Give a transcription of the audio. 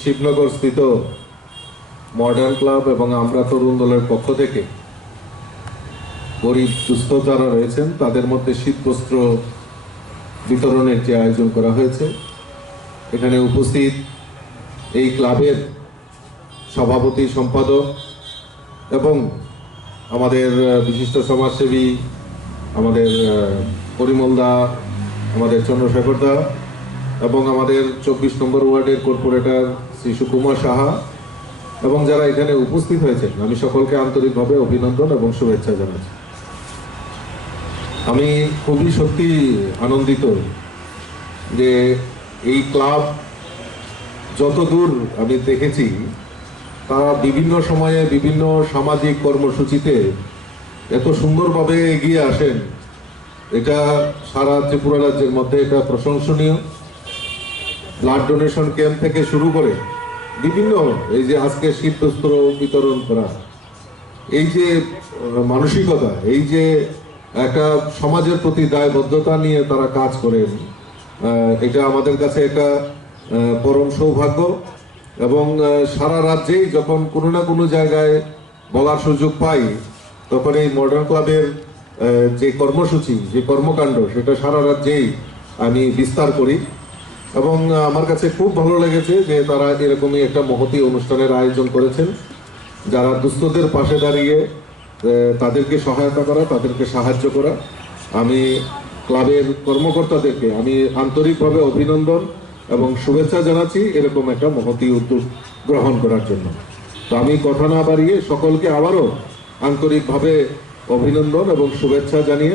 শিবনগর স্থিত modern club এবং আমরা তরুণ দলের পক্ষ থেকে গরিব, সুস্থ যারা রয়েছেন, তাদের মধ্যে শীতবস্ত্র বিতরণের যে আয়োজন করা হয়েছে, এখানে উপস্থিত এই ক্লাবের সভাপতি, সম্পাদক এবং আমাদের বিশিষ্ট সমাজসেবী, আমাদের পরিমল দা, আমাদের চন্দ্রশেখর দা এবং আমাদের চব্বিশ নম্বর ওয়ার্ডের কর্পোরেটর শ্রী সুকুমার সাহা, এবং যারা এখানে উপস্থিত হয়েছেন, আমি সকলকে আন্তরিকভাবে অভিনন্দন এবং শুভেচ্ছা জানাচ্ছি। আমি খুবই সত্যি আনন্দিত যে এই ক্লাব যতদূর আমি দেখেছি তারা বিভিন্ন সময়ে বিভিন্ন সামাজিক কর্মসূচিতে এত সুন্দরভাবে এগিয়ে আসেন। এটা সারা ত্রিপুরা রাজ্যের মধ্যে এটা প্রশংসনীয়। ব্লাড ডোনেশন ক্যাম্প থেকে শুরু করে বিভিন্ন, এই যে আজকে শীতবস্ত্র বিতরণ করা, এই যে মানসিকতা, এই যে একটা সমাজের প্রতি দায়বদ্ধতা নিয়ে তারা কাজ করেন এটা আমাদের কাছে একটা পরম সৌভাগ্য এবং সারা রাজ্যেই যখন কোনো না কোনো জায়গায় বলার সুযোগ পাই, তখন এই মডার্ন ক্লাবের যে কর্মসূচি, যে কর্মকাণ্ড, সেটা সারা রাজ্যেই আমি বিস্তার করি। এবং আমার কাছে খুব ভালো লেগেছে যে তারা এরকমই একটা মহতি অনুষ্ঠানের আয়োজন করেছেন, যারা দুস্থদের পাশে দাঁড়িয়ে তাদেরকে সহায়তা করা, তাদেরকে সাহায্য করা। আমি ক্লাবের কর্মকর্তাদেরকে, আমি আন্তরিকভাবে অভিনন্দন এবং শুভেচ্ছা জানাচ্ছি এরকম একটা মহতি উদ্যোগ গ্রহণ করার জন্য। তো আমি কথা না বাড়িয়ে সকলকে আবারও আন্তরিকভাবে অভিনন্দন এবং শুভেচ্ছা জানিয়ে